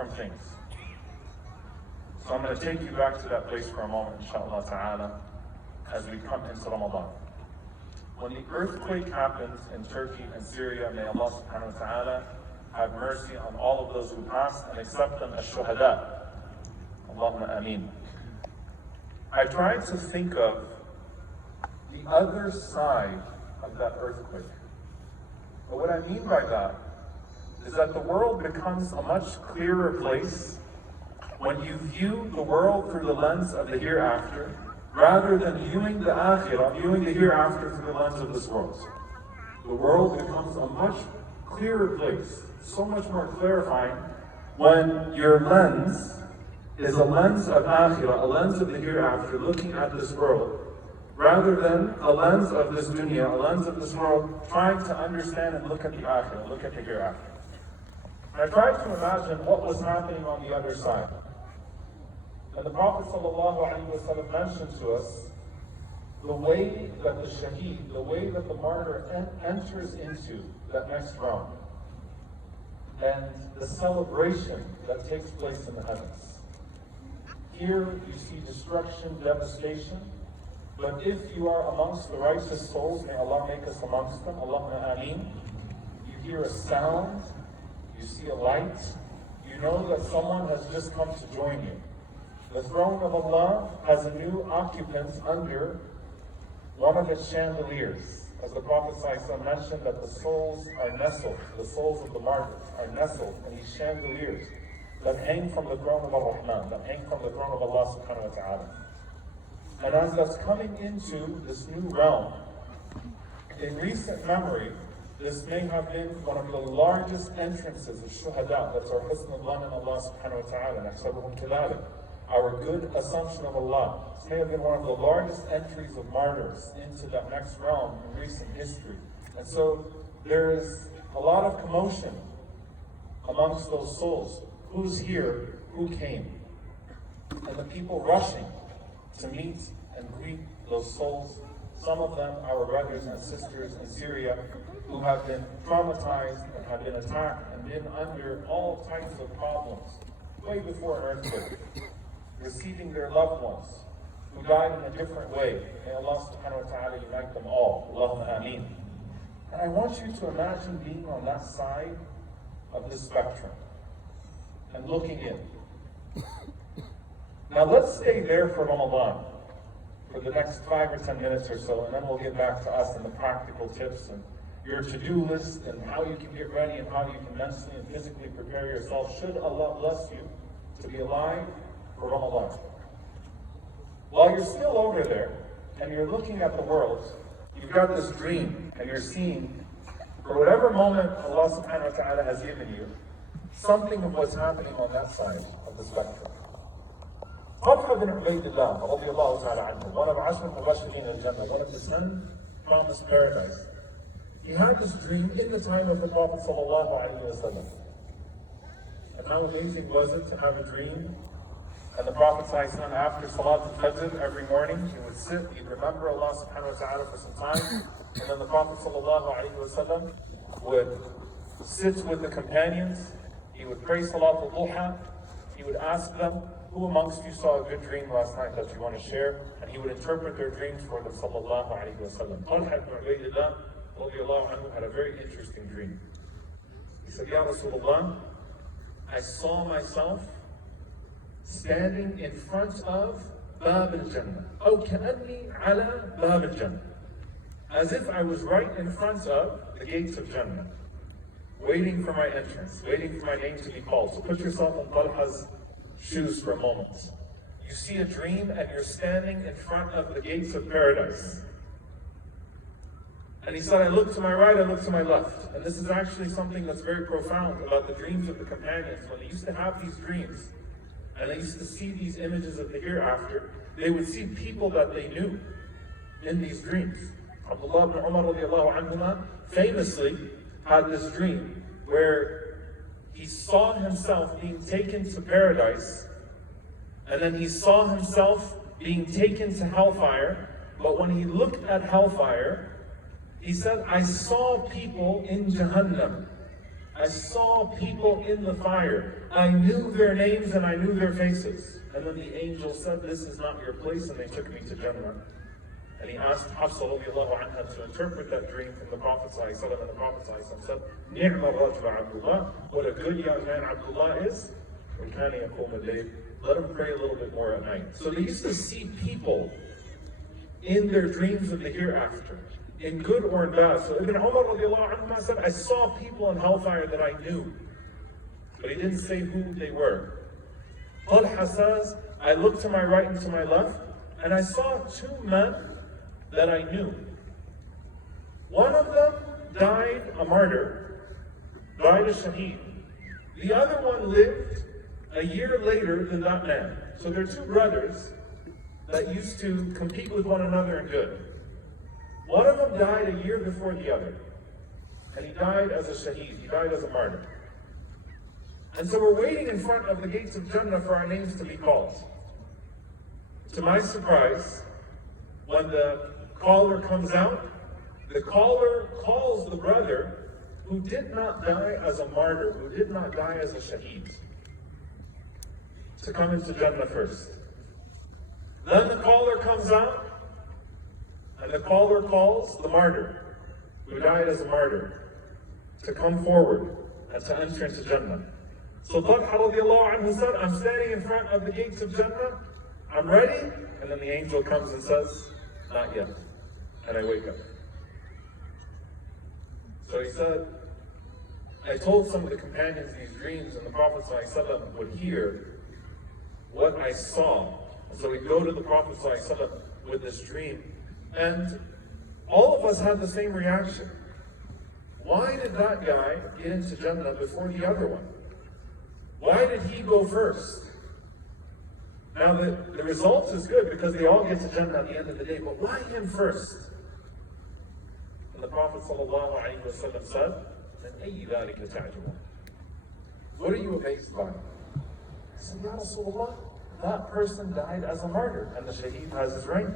from things. So I'm going to take you back to that place for a moment, inshallah ta'ala, as we come into Ramadan. When the earthquake happens in Turkey and Syria, may Allah subhanahu wa ta'ala have mercy on all of those who passed and accept them as shuhada. Allahumma ameen. I tried to think of the other side of that earthquake. But what I mean by that is that the world becomes a much clearer place when you view the world through the lens of the hereafter, rather than viewing the akhirah, viewing the hereafter through the lens of this world. The world becomes a much clearer place, so much more clarifying, when your lens is a lens of akhirah, a lens of the hereafter, looking at this world, rather than a lens of this dunya, a lens of this world, trying to understand and look at the akhirah, look at the hereafter. And I tried to imagine what was happening on the other side. And the Prophet ﷺ mentioned to us the way that the shaheed, the way that the martyr enters into that next realm, and the celebration that takes place in the heavens. Here you see destruction, devastation, but if you are amongst the righteous souls, may Allah make us amongst them, Allahumma ameen. You hear a sound, you see a light, you know that someone has just come to join you. The throne of Allah has a new occupant under one of its chandeliers. As the Prophet ﷺ mentioned, that the souls are nestled, the souls of the martyrs are nestled in these chandeliers that hang from the throne of Ar-Rahman, that hang from the throne of Allah subhanahu wa ta'ala. And as that's coming into this new realm, in recent memory, this may have been one of the largest entrances of shuhada, that's our husn al-dhan in Allah subhanahu wa ta'ala, nahsabuhum kadhalik, our good assumption of Allah. This may have been one of the largest entries of martyrs into that next realm in recent history. And so there is a lot of commotion amongst those souls. Who's here? Who came? And the people rushing to meet and greet those souls. Some of them, our brothers and sisters in Syria, who have been traumatized and have been attacked and been under all types of problems way before an earthquake, receiving their loved ones who died in a different way. May Allah subhanahu wa ta'ala unite them all. Allahumma ameen. And I want you to imagine being on that side of the spectrum and looking in. Now let's stay there for Ramadan for the next 5 or 10 minutes or so, and then we'll get back to us and the practical tips and your to-do list and how you can get ready and how you can mentally and physically prepare yourself should Allah bless you to be alive for Ramadan. While you're still over there and you're looking at the world, you've got this dream and you're seeing, for whatever moment Allah subhanahu wa ta'ala has given you, something of what's happening on that side of the spectrum. Talha bin Ubaydillah, radiallahu ta'ala anhu, one of Ashra Mubashirin al-Jannah, one of the 10 promised paradise. He had this dream in the time of the Prophet sallallahu alayhi wa sallam. And how amazing was it to have a dream? And the Prophet ﷺ, after Salat al-Fajr every morning, he would sit, he'd remember Allah subhanahu wa ta'ala for some time, and then the Prophet ﷺ would sit with the companions, he would pray Salat al-Duha, he would ask them, who amongst you saw a good dream last night that you want to share? And he would interpret their dreams for them, sallallahu alayhi wa sallam. Talha ibn Ubaydillah, radiallahu anhu, had a very interesting dream. He said, Ya Rasulullah, I saw myself standing in front of Bab al-Jannah. أو كأني على باب الجنة. As if I was right in front of the gates of Jannah, waiting for my entrance, waiting for my name to be called. So put yourself in Talha's shoes for a moment. You see a dream and you're standing in front of the gates of paradise. And he said, I look to my right, I look to my left. And this is actually something that's very profound about the dreams of the companions. When they used to have these dreams, and they used to see these images of the hereafter, they would see people that they knew in these dreams. Abdullah ibn Umar radiallahu anhuma famously had this dream where he saw himself being taken to paradise, and then he saw himself being taken to hellfire. But when he looked at hellfire, he said, I saw people in Jahannam I saw people in the fire. I knew their names and I knew their faces. And then the angel said, this is not your place, and they took me to Jannah. And he asked Hafsa radiallahu anha to interpret that dream from the Prophet ﷺ, and the Prophet ﷺ said, Ni'ma rajul Abdullah, what a good young man Abdullah is. Let him pray a little bit more at night. So they used to see people in their dreams of the hereafter, in good or in bad. So Ibn Umar radiallahu anhu said, I saw people in hellfire that I knew, but he didn't say who they were. Talha says, I looked to my right and to my left, and I saw two men that I knew. One of them died a martyr, died a shaheed. The other one lived a year later than that man. So they're two brothers that used to compete with one another in good. One of them died a year before the other, and he died as a shaheed, he died as a martyr. And so we're waiting in front of the gates of Jannah for our names to be called. To my surprise, when the caller comes out, the caller calls the brother who did not die as a martyr, who did not die as a shaheed, to come into Jannah first. Then the caller comes out, and the caller calls the martyr, who died as a martyr, to come forward and to enter into Jannah. So Talha radiallahu anhu said, I'm standing in front of the gates of Jannah, I'm ready, and then the angel comes and says, not yet. And I wake up. So he said, I told some of the companions these dreams, and the Prophet ﷺ would hear what I saw. And so we'd go to the Prophet ﷺ with this dream, and all of us had the same reaction. Why did that guy get into Jannah before the other one? Why did he go first? Now the result is good because they all get to Jannah at the end of the day, but why him first? And the Prophet ﷺ said, what are you amazed by? He said, Ya Rasulullah, that person died as a martyr, and the shaheed has his rank.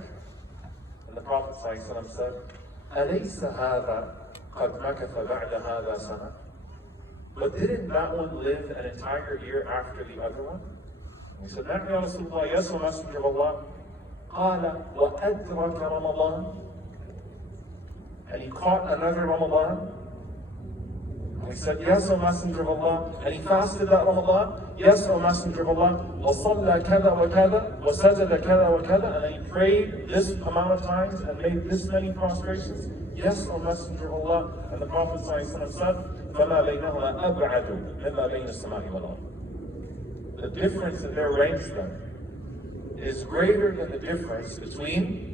And the Prophet ﷺ said, أَلَيْسَ هَذَا قَدْ مَكَثَ بَعْدَ هَذَا سَنَةً? But didn't that one live an entire year after the other one? And he said, نعم يا رسول الله, yes, O Messenger of Allah. قال وَأَدْرَكَ رَمَضَانَ? And he caught another Ramadan. And he said, yes, O Messenger of Allah. And he fasted that Ramadan. Yes, O Messenger of Allah. وَصَلَّى كَذَا وَكَذَا وَسَجَدَ كَذَا وَكَذَا. And then he prayed this amount of times and made this many prostrations. Yes, O Messenger of Allah. And the Prophet ﷺ said, فَمَا بَيْنَهُمَا أَبْعَدُ مِمَّا بَيْنَ السَّمَاءِ وَالْأَرْضِ. The difference in their ranks then is greater than the difference between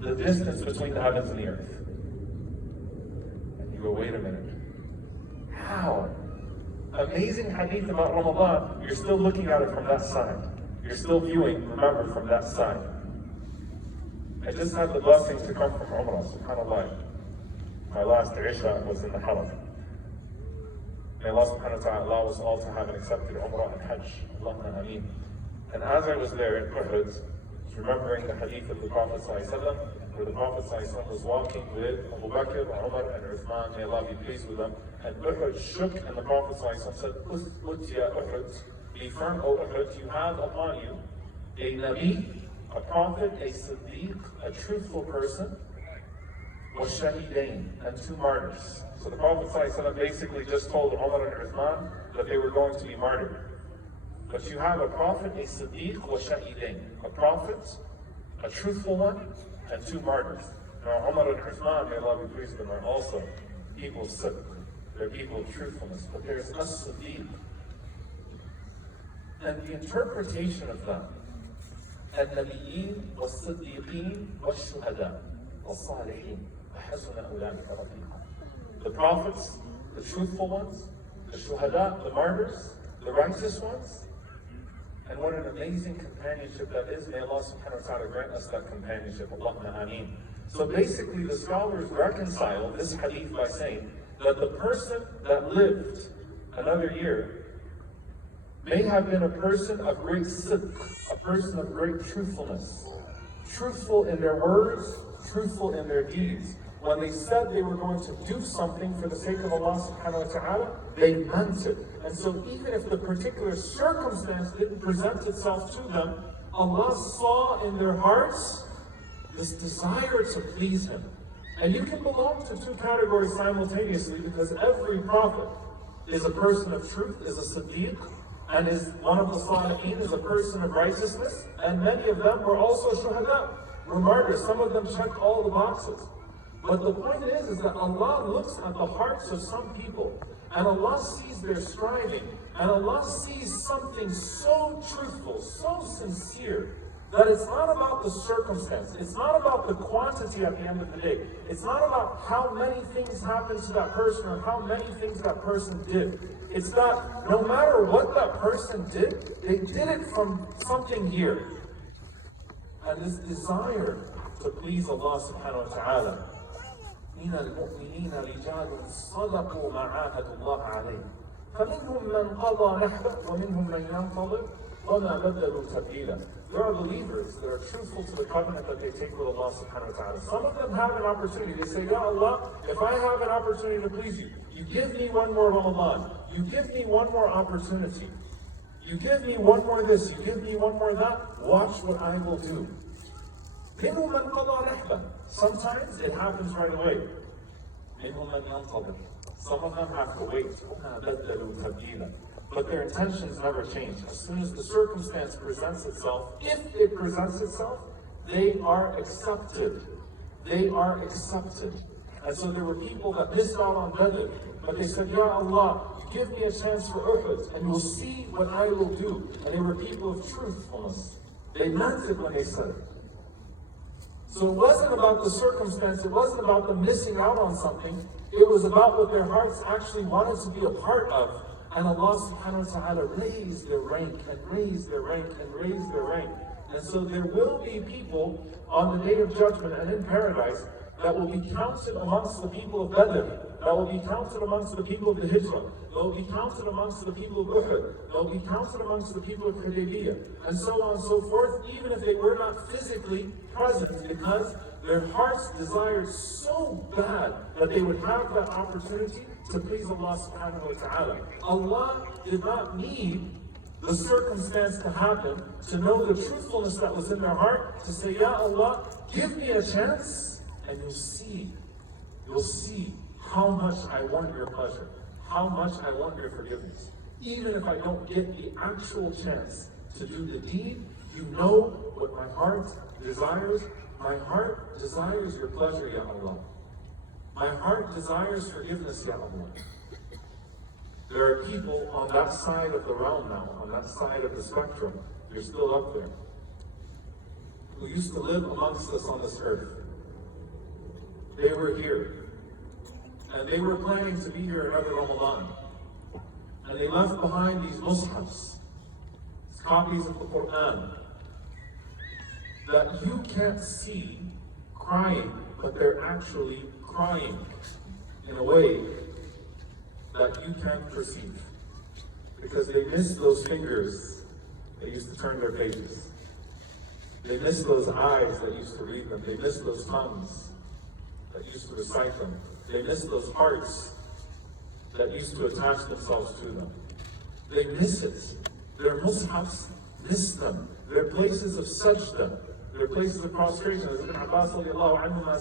the distance between the heavens and the earth. And you go, wait a minute. How? Amazing hadith about Ramadan, you're still looking at it from that side. You're still viewing, remember, from that side. I just had the blessings to come from Umrah, subhanAllah. My last Isha was in the Haram. May Allah subhanahu wa ta'ala allow us all to have an accepted Umrah and Hajj. Allahumma ameen. And as I was there in Uhud, remembering the hadith of the Prophet ﷺ, where the Prophet ﷺ was walking with Abu Bakr, Umar, and Uthman, may Allah be pleased with them, and Uhud shook, and the Prophet ﷺ said, Uthbut ya Uhud, be firm, O Uhud, you have upon you a Nabi, a prophet, a Siddiq, a truthful person, وَالشَّهِدَيْن, and two martyrs. So the Prophet ﷺ basically just told Umar and Uthman that they were going to be martyred. But you have a prophet, a Siddiq, وَالشَّهِدَيْن, a prophet, a truthful one, and two martyrs. Now Umar and Uthman, may Allah be pleased with them, are also people of sidq. They're people of truthfulness. But there's a Siddiq. And the interpretation of that, النبيين والصديقين والشهداء والصالحين وحسن أولئك رفيقا. The prophets, the truthful ones, the shuhada, the martyrs, the righteous ones. And what an amazing companionship that is. May Allah subhanahu wa ta'ala grant us that companionship. Allahumma ameen. So basically the scholars reconcile this hadith by saying that the person that lived another year may have been a person of great sidq, a person of great truthfulness. Truthful in their words, truthful in their deeds. when they said they were going to do something for the sake of Allah subhanahu wa ta'ala, they meant it. And so even if the particular circumstance didn't present itself to them, Allah saw in their hearts this desire to please Him. And you can belong to two categories simultaneously, because every prophet is a person of truth, is a Siddiq, and is one of the Salihin, is a person of righteousness, and many of them were also Shuhada, were martyrs. Some of them checked all the boxes. But the point is that Allah looks at the hearts of some people, and Allah sees their striving, and Allah sees something so truthful, so sincere, that it's not about the circumstance, it's not about the quantity at the end of the day, it's not about how many things happened to that person or how many things that person did. It's that no matter what that person did, they did it from something here. And this desire to please Allah subhanahu wa ta'ala. من المؤمنين رجال صدقوا ما عاهدوا الله عليه فمنهم من قضى نحبه ومنهم من ينتظر وما بدلوا تبديلا. There are believers that are truthful to the covenant that they take with Allah subhanahu wa ta'ala. Some of them have an opportunity. They say, Ya Allah, if I have an opportunity to please you, you give me one more Ramadan, you give me one more opportunity, you give me one more this, you give me one more that, watch what I will do. منهم من قضى نحبه. Sometimes it happens right away. منهم من ينتظر. Some of them have to wait. وما بدلوا تبديلا. But their intentions never change. As soon as the circumstance presents itself, if it presents itself, they are accepted. They are accepted. And so there were people that missed out on Badr, but they said, Ya Allah, give me a chance for Uhud, and you'll see what I will do. And they were people of truthfulness. They meant it when they said it. So it wasn't about the circumstance, it wasn't about them missing out on something, it was about what their hearts actually wanted to be a part of. And Allah subhanahu wa ta'ala raised their rank, and raised their rank, and raised their rank. And so there will be people on the day of judgment and in paradise that will be counted amongst the people of Badr, that will be counted amongst the people of the Hijrah, that will be counted amongst the people of Uhud, that will be counted amongst the people of Hudaybiyah, and so on and so forth, even if they were not physically present, because their hearts desired so bad that they would have that opportunity to please Allah subhanahu wa ta'ala. Allah did not need the circumstance to happen to know the truthfulness that was in their heart, to say, Ya Allah, give me a chance, and you'll see how much I want your pleasure, how much I want your forgiveness. Even if I don't get the actual chance to do the deed, you know what my heart desires. My heart desires your pleasure, Ya Allah. My heart desires forgiveness, Ya Allah. There are people on that side of the realm now, on that side of the spectrum, they're still up there, who used to live amongst us on this earth. They were here, and they were planning to be here another Ramadan. And they left behind these mushafs, these copies of the Quran, that you can't see crying, but they're actually crying in a way that you can't perceive. Because they miss those fingers that used to turn their pages. They miss those eyes that used to read them. They miss those tongues that used to recite them. They miss those hearts that used to attach themselves to them. They miss it. Their mushafs miss them. Their places of sajda, their places of prostration. As Ibn Abbas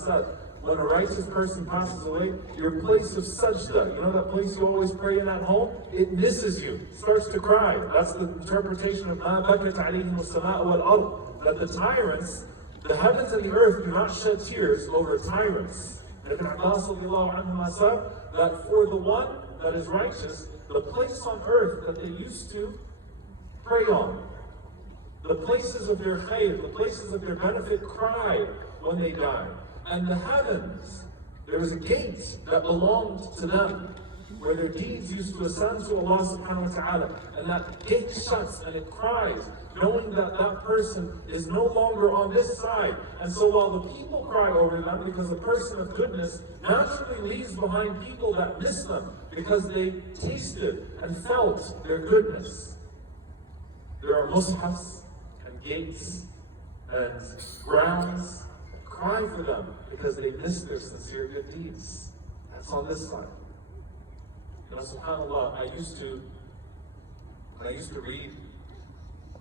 said, when a righteous person passes away, your place of sajda, you know that place you always pray in at home? It misses you, starts to cry. That's the interpretation of مَا بَكَتْ عَلَيْهِمُ السَّمَاءُ وَالْأَرْضِ, that the tyrants, the heavens and the earth do not shed tears over tyrants. And Ibn Abbas said that for the one that is righteous, the place on earth that they used to pray on, the places of their khayr, the places of their benefit, cry when they die. And the heavens, there was a gate that belonged to them, where their deeds used to ascend to Allah subhanahu wa ta'ala. And that gate shuts and it cries, knowing that that person is no longer on this side. And so while the people cry over them, because a person of goodness naturally leaves behind people that miss them, because they tasted and felt their goodness. There are mushafs and gates and grounds Cry for them because they miss their sincere good deeds. That's on this side. You know, subhanAllah, when I used to read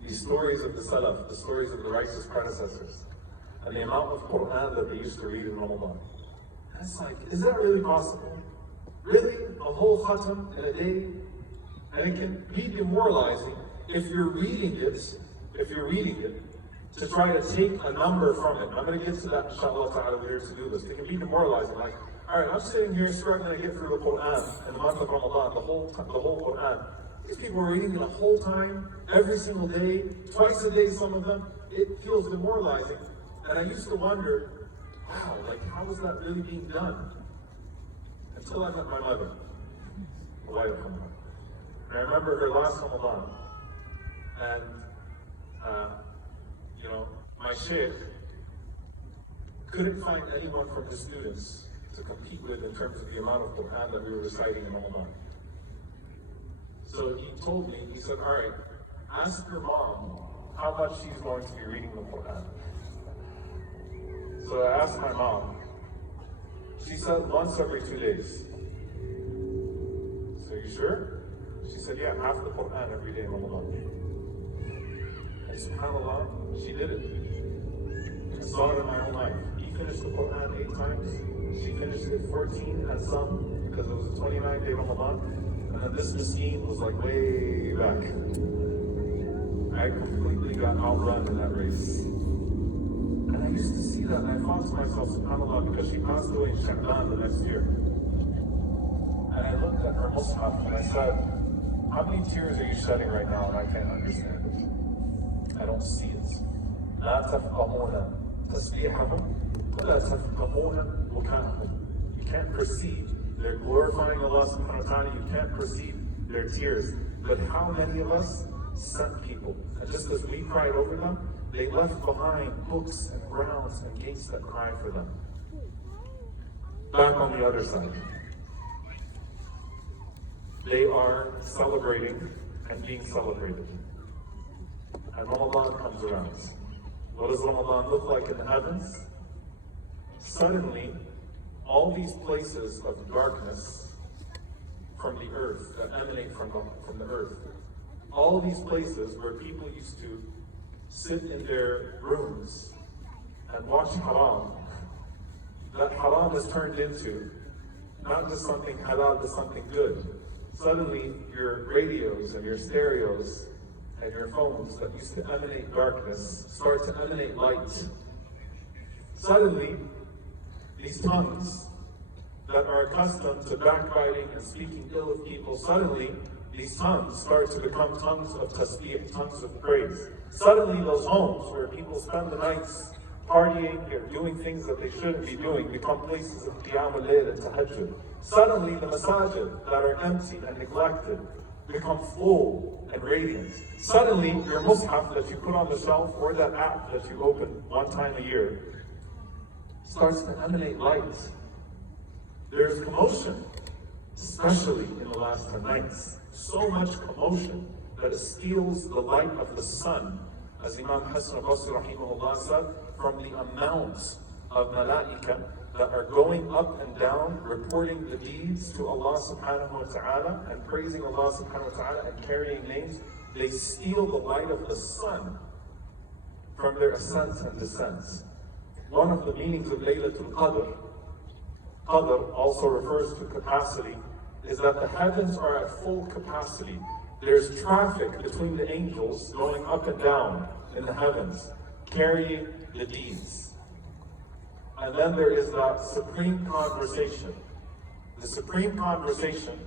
these stories of the Salaf, the stories of the righteous predecessors, and the amount of Quran that they used to read in Ramadan. That's like, is that really possible? Really? A whole khatam in a day? And it can be demoralizing if you're reading it, to try to take a number from it. I'm going to get to that, inshallah ta'ala, with your to-do list. It can be demoralizing. Like, all right, I'm sitting here struggling to get through the Quran in the month of Ramadan, the whole Quran. These people are reading it the whole time, every single day, twice a day, some of them. It feels demoralizing. And I used to wonder, wow, like, how is that really being done? Until I met my mother, the wife of Ramadan. And I remember her last Ramadan. And, you know, my sheikh couldn't find anyone from his students to compete with in terms of the amount of Quran that we were reciting in Ramadan. So he told me, he said, all right, ask your mom how much she's going to be reading the Quran. So I asked my mom. She said once every 2 days. So you sure? She said, yeah, half the Quran every day in Ramadan. And subhanAllah, she did it. I saw it in my own life. He finished the Quran 8 times. She finished it 14 and some, because it was a 29-day Ramadan. And then this Miskeen was like way back. I completely got outrun in that race. And I used to see that, and I thought to myself, subhanAllah, because she passed away in Sha'ban the next year. And I looked at her mushaf and I said, how many tears are you shedding right now? And I can't understand it. I don't see it. لا تفقهون تسبيحهم ولا تفقهون بكاءهم. You can't perceive. They're glorifying Allah subhanahu wa ta'ala. You can't perceive their tears. But how many of us sent people? And just as we cried over them, they left behind books and grounds and gates that cry for them. Back on the other side. They are celebrating and being celebrated. And Ramadan comes around. What does Ramadan look like in the heavens? Suddenly, all these places of darkness from the earth, that emanate from the earth, all these places where people used to sit in their rooms and watch haram, that haram is turned into not just something halal, but something good. Suddenly, your radios and your stereos and your phones that used to emanate darkness start to emanate light. Suddenly, these tongues that are accustomed to backbiting and speaking ill of people, suddenly these tongues start to become tongues of tasbih, tongues of praise. Suddenly those homes where people spend the nights partying or doing things that they shouldn't be doing become places of qiyam al-layl and tahajjud. Suddenly the masajid that are empty and neglected become full and radiant. Suddenly your mushaf that you put on the shelf or that app that you open one time a year starts to emanate light. There's commotion, especially in the last 10 nights. So much commotion that it steals the light of the sun, as Imam Hassan al-Basri rahimahullah said, from the amount of malaika that are going up and down, reporting the deeds to Allah subhanahu wa ta'ala and praising Allah subhanahu wa ta'ala and carrying names. They steal the light of the sun from their ascents and descents. One of the meanings of Laylatul Qadr, Qadr also refers to capacity, is that the heavens are at full capacity. There's traffic between the angels going up and down in the heavens, carrying the deeds. And then there is that supreme conversation. The supreme conversation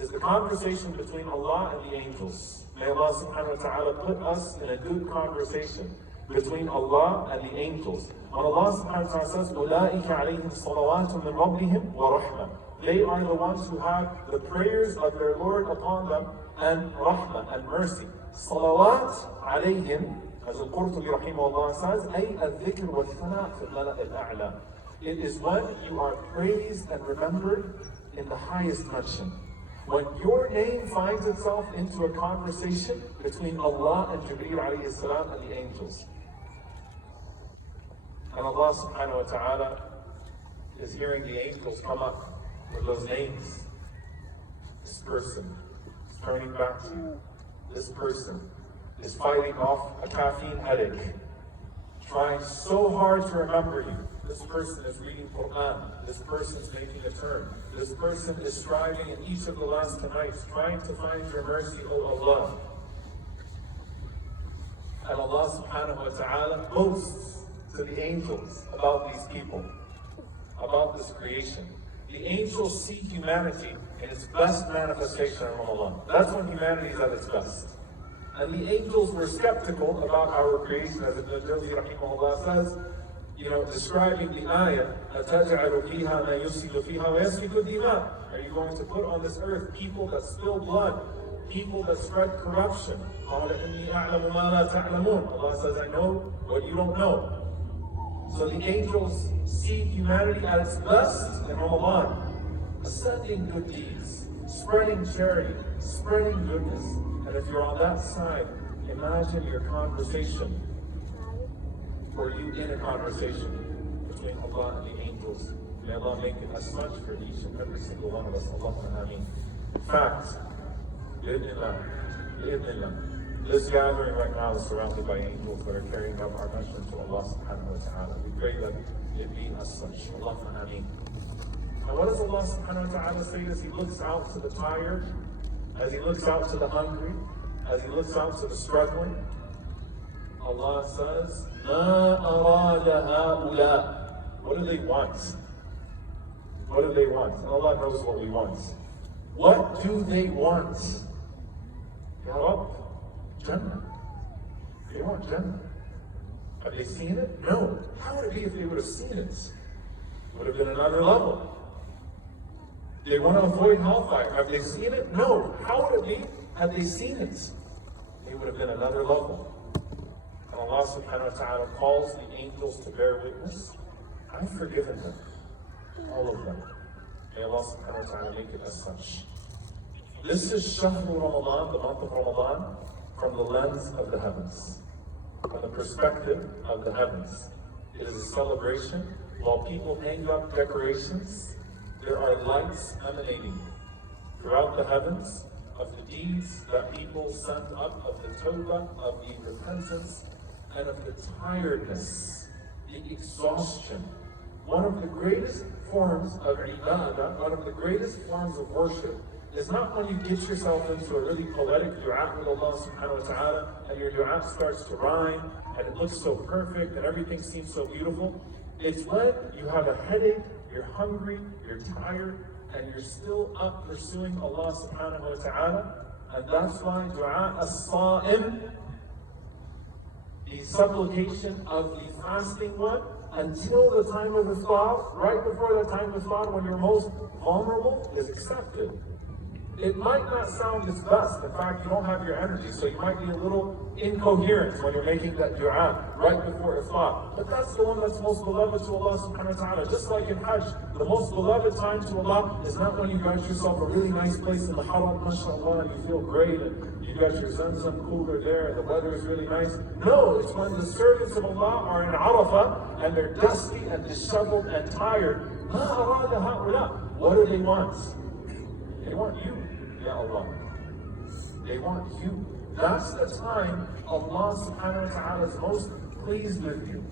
is the conversation between Allah and the angels. May Allah subhanahu wa ta'ala put us in a good conversation between Allah and the angels. When Allah subhanahu wa ta'ala says, أُولَٰئِكَ عَلَيْهِمْ صَلَوَاتٌ مِّن رَبِّهِمْ وَرَحْمَةٌ. They are the ones who have the prayers of their Lord upon them and rahmah and mercy. Salawat alayhim, as Al-Qurtubi rahimahullah says, أي الذكر والثناء في الملأ الأعلى. It is when you are praised and remembered in the highest mention. When your name finds itself into a conversation between Allah and Jibreel alayhi salam and the angels. And Allah subhanahu wa ta'ala is hearing the angels come up with those names. This person is turning back to you. This person is fighting off a caffeine headache, trying so hard to remember you. This person is reading Quran. This person is making a turn. This person is striving in each of the last nights, trying to find your mercy, O Allah. And Allah subhanahu wa ta'ala boasts to the angels about these people, about this creation. The angels see humanity in its best manifestation in Ramadan. That's when humanity is at its best. And the angels were skeptical about our creation, as Ibn al-Jawzi rahimahullah says, describing the ayah, أَتَجْعَلُ فِيهَا مَا يُفْسِدُ فِيهَا وَيَسْفِكُ الدِّمَاءَ. Are you going to put on this earth people that spill blood, people that spread corruption? قَالَ إِنِّي أَعْلَمُ مَا لَا تَعْلَمُونَ. Allah says, I know what you don't know. So the angels see humanity at its best in Ramadan, ascending good deeds, spreading charity, spreading goodness. And if you're on that side, imagine your conversation, or you in a conversation between Allah and the angels. May Allah make it as such for each and every single one of us. Allahumma ameen. In fact, this gathering right now is surrounded by angels that are carrying out our mission to Allah subhanahu wa ta'ala. We pray that it be as such. Allahumma ameen. And what does Allah subhanahu wa ta'ala say as He looks out to the tired, as He looks out to the hungry, as He looks out to the struggling? Allah says, مَا أَرَادَ هَؤُلَاء. What do they want? What do they want? And Allah knows what we want. What do they want? Ya Rabb, Jannah. They want Jannah. Have they seen it? No. How would it be if they would have seen it? It would have been another level. They want to avoid hellfire. Have they seen it? No. How would it be had they seen it? It would have been another level. And Allah subhanahu wa ta'ala calls the angels to bear witness. I've forgiven them. All of them. May Allah subhanahu wa ta'ala make it as such. This is Shahru Ramadan, the month of Ramadan, from the lens of the heavens, from the perspective of the heavens. It is a celebration. While people hang up decorations, there are lights emanating throughout the heavens of the deeds that people sent up, of the tawbah, of the repentance, and of the tiredness, the exhaustion. One of the greatest forms of ibadah, one of the greatest forms of worship, is not when you get yourself into a really poetic dua with Allah subhanahu wa ta'ala, and your dua starts to rhyme, and it looks so perfect, and everything seems so beautiful. It's when you have a headache, you're hungry, you're tired, and you're still up pursuing Allah subhanahu wa ta'ala. And that's why dua as-sa'im, the supplication of the fasting one, until the time of iftar, right before the time of iftar, when you're most vulnerable, is accepted. It might not sound its best. In fact, you don't have your energy, so you might be a little incoherent when you're making that dua right before iftar. But that's the one that's most beloved to Allah subhanahu wa ta'ala. Just like in Hajj, the most beloved time to Allah is not when you got yourself a really nice place in the haram, mashallah, and you feel great, and you got your Zamzam cooler there, and the weather is really nice. No, it's when the servants of Allah are in Arafah, and they're dusty and disheveled and tired. What do they want? They want you, Ya Allah. They want you. That's the time Allah subhanahu wa ta'ala is most pleased with you.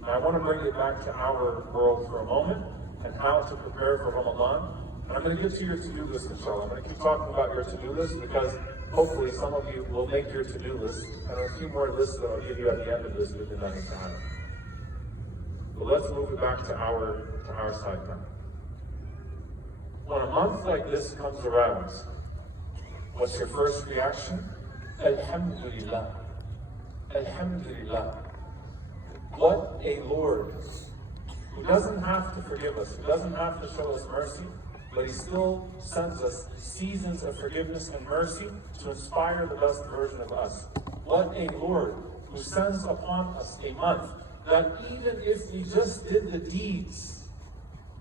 Now, I want to bring it back to our world for a moment and how to prepare for Ramadan. And I'm going to get to your to-do list, inshallah. I'm going to keep talking about your to-do list because hopefully some of you will make your to-do list. And a few more lists that I'll give you at the end of this with the night time. But let's move it back to our side now. When a month like this comes around, what's your first reaction? Alhamdulillah. Alhamdulillah. What a Lord who doesn't have to forgive us, who doesn't have to show us mercy, but He still sends us seasons of forgiveness and mercy to inspire the best version of us. What a Lord who sends upon us a month that even if we just did the deeds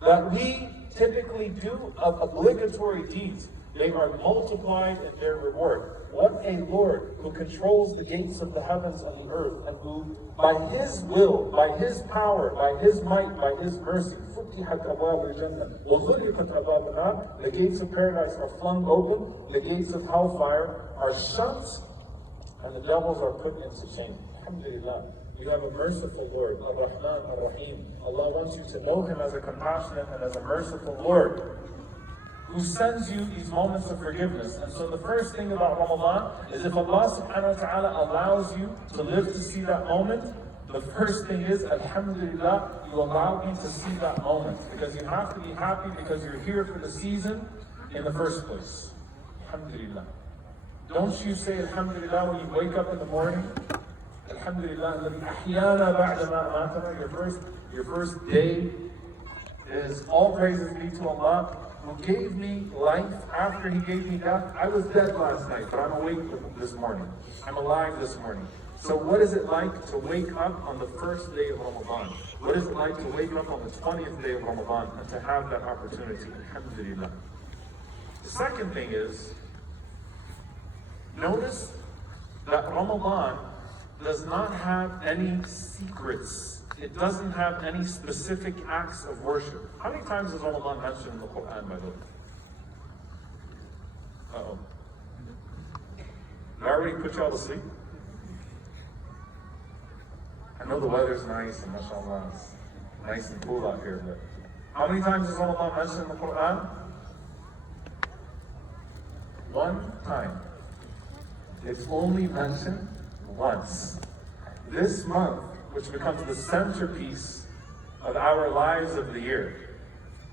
that we typically do of obligatory deeds, They are multiplied in their reward. What a Lord who controls the gates of the heavens and the earth, and who, by His will, by His power, by His might, by His mercy, the gates of paradise are flung open, the gates of hellfire are shut, and the devils are put into chains. Alhamdulillah. You have a merciful Lord, Ar-Rahman, Ar-Rahim. Allah wants you to know Him as a compassionate and as a merciful Lord, who sends you these moments of forgiveness. And so the first thing about Ramadan is, if Allah subhanahu wa ta'ala allows you to live to see that moment, the first thing is, Alhamdulillah, you allow me to see that moment. Because you have to be happy because you're here for the season in the first place. Alhamdulillah. Don't you say Alhamdulillah when you wake up in the morning? Alhamdulillah, your first day is all praises be to Allah, who gave me life after He gave me death. I was dead last night, but I'm awake this morning. I'm alive this morning. So what is it like to wake up on the first day of Ramadan? What is it like to wake up on the 20th day of Ramadan and to have that opportunity? Alhamdulillah. The second thing is, notice that Ramadan does not have any secrets. It doesn't have any specific acts of worship. How many times is Ramadan mentioned in the Quran, by the way? Uh-oh. Did I already put y'all to sleep? I know the weather's nice and mashallah, it's nice and cool out here, but how many times is Ramadan mentioned in the Quran? One time. It's only mentioned once. This month, which becomes the centerpiece of our lives of the year,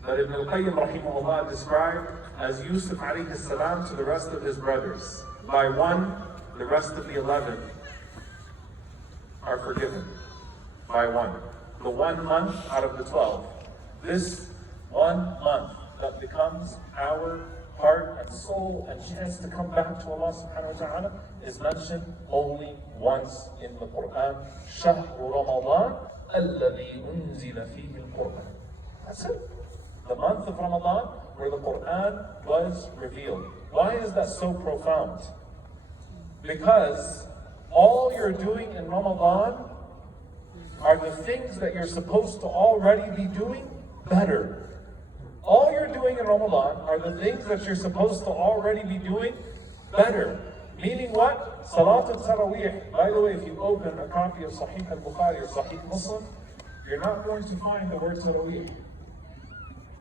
that Ibn al-Qayyim rahimahullah described as Yusuf alayhi salam to the rest of his brothers. By one, the rest of the 11 are forgiven. By one. The 1 month out of the 12. This 1 month that becomes our heart and soul and chance to come back to Allah subhanahu wa ta'ala is mentioned only once in the Quran. شهر رمضان الذي أنزل فيه القرآن. That's it. The month of Ramadan where the Quran was revealed. Why is that so profound? Because all you're doing in Ramadan are the things that you're supposed to already be doing better. All you're doing in Ramadan are the things that you're supposed to already be doing better. Meaning what? Salat al-Taraweeh. By the way, if you open a copy of Sahih al-Bukhari or Sahih Muslim, you're not going to find the word Taraweeh.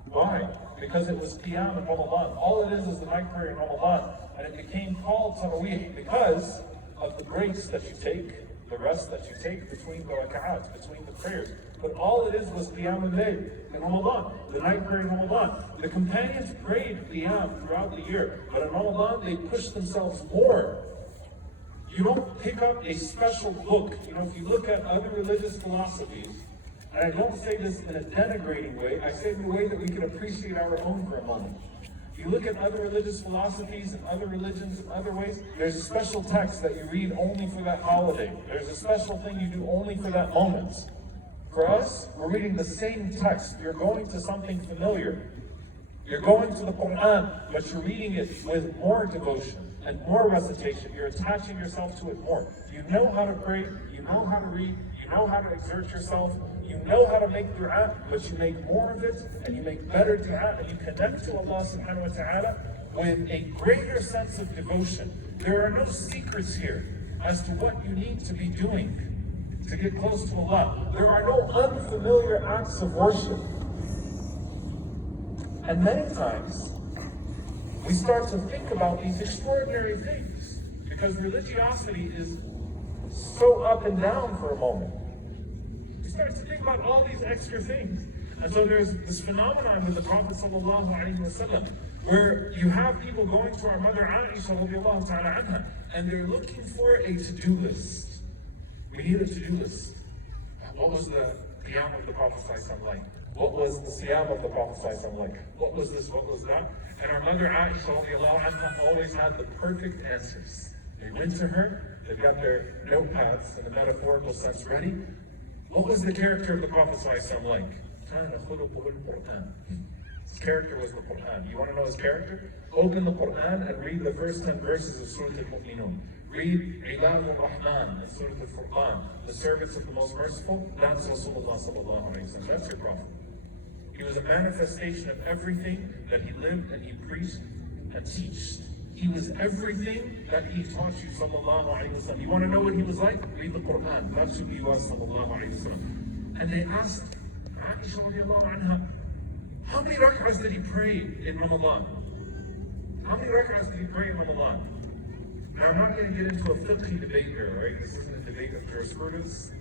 Why? Because it was Qiyam in Ramadan. All it is the night prayer in Ramadan. And it became called Taraweeh because of the breaks that you take, the rest that you take between the raka'at, between the prayers. But all it is was Qiyam al-Layl in Ramadan, the night prayer in Ramadan. The companions prayed Qiyam throughout the year, but in Ramadan they pushed themselves more. You don't pick up a special book. You know, if you look at other religious philosophies, and I don't say this in a denigrating way, I say it in a way that we can appreciate our own for a moment. If you look at other religious philosophies and other religions in other ways, there's a special text that you read only for that holiday. There's a special thing you do only for that moment. For us, we're reading the same text. You're going to something familiar. You're going to the Quran, but you're reading it with more devotion and more recitation. You're attaching yourself to it more. You know how to pray, you know how to read, you know how to exert yourself, you know how to make dua, but you make more of it, and you make better dua, and you connect to Allah subhanahu wa ta'ala with a greater sense of devotion. There are no secrets here as to what you need to be doing to get close to Allah. There are no unfamiliar acts of worship. And many times, we start to think about these extraordinary things because religiosity is so up and down for a moment. We start to think about all these extra things. And so there's this phenomenon with the Prophet ﷺ where you have people going to our mother Aisha radiallahu ta'ala anha, and they're looking for a to-do list. We need a to-do list. What was the Qiyam of the Prophet ﷺ like? What was the Siyam of the Prophet ﷺ like? What was this? What was that? And our mother Aisha radiallahu anha always had the perfect answers. They went to her, they've got their notepads in the metaphorical sense ready. What was the character of the Prophet ﷺ like? His character was the Quran. You want to know his character? Open the Quran and read the first 10 verses of Surah Al-Mu'minun. Read Ibad al-Rahman and Surah Al-Furqan, the servants of the Most Merciful. That's Rasulullah sallallahu alayhi wa sallam. That's your Prophet. He was a manifestation of everything that he lived and he preached and taught. He was everything that he taught you, sallallahu alayhi wa sallam. You want to know what he was like? Read the Quran. That's who he was, sallallahu alayhi wa sallam. And they asked Aisha radiallahu anha, how many rak'ahs did he pray in Ramadan? How many rak'ahs did he pray in Ramadan? Now, I'm not going to get into a fiqh debate here, right? This isn't a debate of jurisprudence.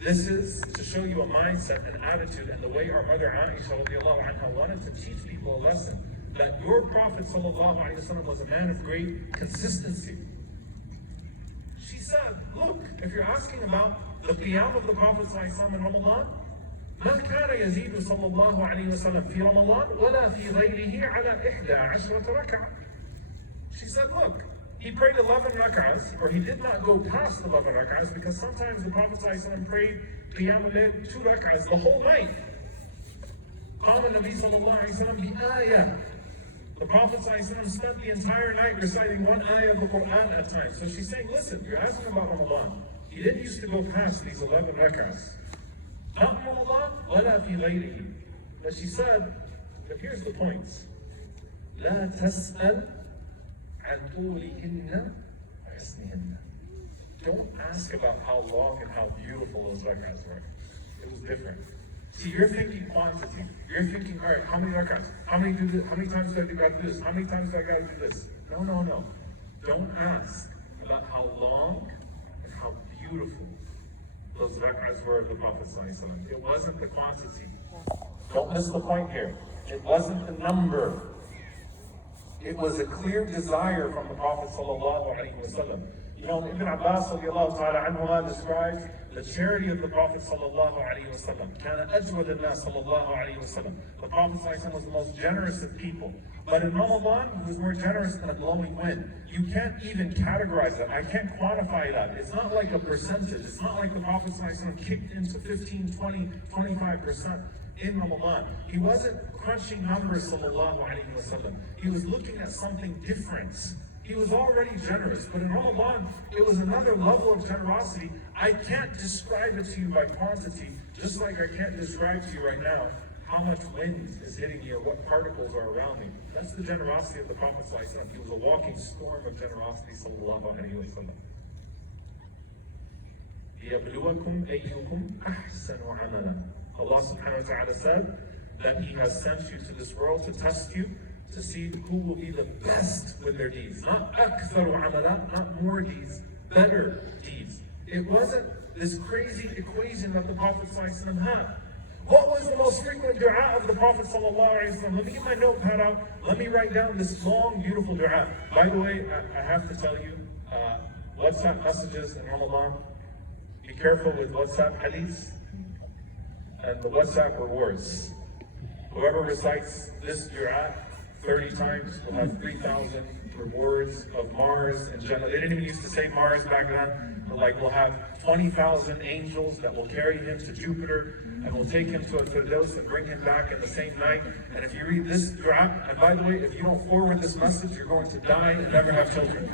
This is to show you a mindset and attitude and the way our mother Aisha radiallahu anha wanted to teach people a lesson. That your Prophet sallallahu alayhi wa sallam was a man of great consistency. She said, look, if you're asking about the qiyam of the Prophet sallallahu alayhi wa sallam in Ramadan, ما كان يزيد صلى الله عليه وسلم في رمضان ولا في غيره على 11 ركعة. She said, look, he prayed 11 rak'ahs, or he did not go past 11 rak'ahs, because sometimes the Prophet ﷺ prayed qiyam al-layl 2 rak'ahs the whole night. قام النبي صلى الله عليه وسلم بآية. The Prophet ﷺ spent the entire night reciting one ayah of the Quran at times. So she's saying, listen, you're asking about Ramadan. He didn't used to go past these 11 rak'ahs. Not in Ramadan, ولا في غيره. But she said, but here's the points. لا تسأل عن طولهن وحسنهن. Don't ask about how long and how beautiful those rak'ahs were. It was different. See, you're thinking quantity. You're thinking, all right, how many rak'ahs? How many times do I got to do this? How many times do I got to do this? No. Don't ask about how long and how beautiful those rak'ahs were of the Prophet ﷺ. It wasn't the quantity. Don't miss the point here. It wasn't the number. It was a clear desire from the Prophet ﷺ. You know, Ibn Abbas radiallahu ta'ala anhuma describes the charity of the Prophet sallallahu alaihi wasallam. كان أجود الناس صلى الله عليه وسلم. The Prophet ﷺ was the most generous of people. But in Ramadan, he was more generous than a blowing wind. You can't even categorize that. I can't quantify that. It's not like a percentage. It's not like the Prophet ﷺ kicked into 15, 20, 25% in Ramadan. He wasn't crunching numbers, sallallahu alaihi wasallam. He was looking at something different. He was already generous, but in Ramadan, it was another level of generosity. I can't describe it to you by quantity, just like I can't describe to you right now how much wind is hitting me or what particles are around me. That's the generosity of the Prophet ﷺ. He was a walking storm of generosity, sallallahu alayhi wa sallam. لِيَبْلُوَكُمْ أَيُّكُمْ أَحْسَنُ عَمَلًا. Allah subhanahu wa ta'ala said that He has sent you to this world to test you, to see who will be the best with their deeds. Not أكثر عملا, not more deeds, better deeds. It wasn't this crazy equation that the Prophet ﷺ had. What was the most frequent dua of the Prophet ﷺ? Let me get my notepad out. Let me write down this long, beautiful dua. By the way, I have to tell you, WhatsApp messages in Ramadan, be careful with WhatsApp hadiths and the WhatsApp rewards. Whoever recites this dua 30 times will have 3,000 rewards of Mars and Jannah. They didn't even used to say Mars back then. But like, we'll have 20,000 angels that will carry him to Jupiter and will take him to a Firdaus and bring him back in the same night. And if you read this dua, and by the way, if you don't forward this message, you're going to die and never have children.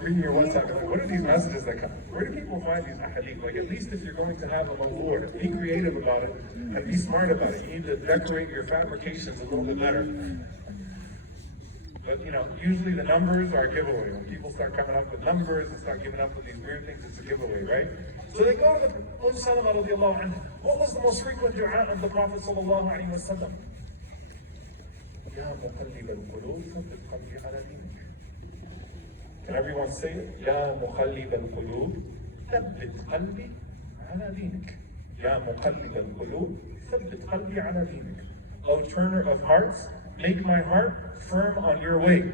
Reading your WhatsApp, like, what are these messages that come? Where do people find these ahadith? Like, at least if you're going to have a award, be creative about it and be smart about it. You need to decorate your fabrications a little bit better. But you know, usually the numbers are a giveaway. When people start coming up with numbers and start giving up with these weird things, it's a giveaway, right? So they go to the Salama radiallahu anhu. What was the most frequent dua of the Prophet sallallahu alaihi wasallam? Ya muqallib al-qulub, thabbit qalbi ala dinik. Can everyone say it? Ya muqallib al-qulub, thabbit qalbi ala dinik. Ya muqallib al-qulub, thabbit qalbi ala dinik. O turner of hearts, make my heart firm on your way.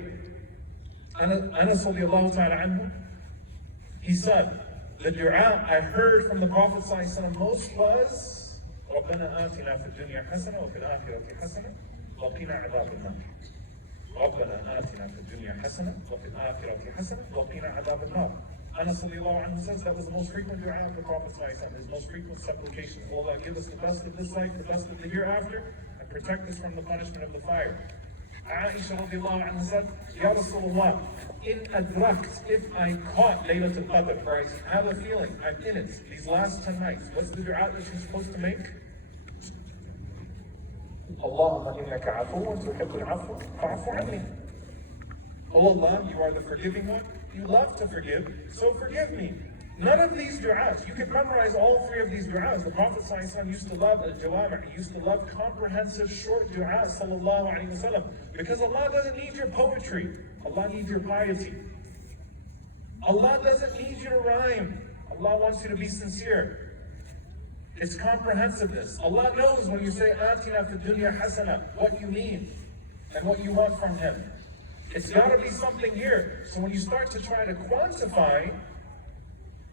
Anas radiallahu ta'ala anhu, he said, the dua I heard from the Prophet ﷺ most was, رَبَّنَا آتِنَا فِي الدُّنْيا حَسَنَةً وَفِي الْآخِرَةِ حَسَنَةً وَقِنَا عَذَابَ النَّارِ. رَبَّنَا آتِنَا فِي الدُّنْيا حَسَنَةً وَفِي الْآخِرَةِ حَسَنَةً وَقِنَا عَذَابَ النَّارِ. Anas radiallahu anhu says that was the most frequent dua of the Prophet ﷺ, his most frequent supplication. Oh Allah, give us the best of this life, the best of the hereafter, and protect us from the punishment of the fire. Aisha radiallahu anha said, Ya Rasulullah, in adrakt, if I caught Laylatul Qadr, or I have a feeling I'm in it, these last 10 nights, what's the dua that she's supposed to make? Allahumma innaka afuwun tuhibbul afwa fa'fu anni. Oh Allah, you are the forgiving one. You love to forgive, so forgive me. None of these du'as, you can memorize all three of these du'as. The Prophet ﷺ used to love al-jawami', he used to love comprehensive short du'as, sallallahu alayhi wa sallam. Because Allah doesn't need your poetry, Allah needs your piety. Allah doesn't need you to rhyme, Allah wants you to be sincere. It's comprehensiveness. Allah knows when you say, Atina fi dunya hasana, what you mean and what you want from Him. It's got to be something here. So when you start to try to quantify,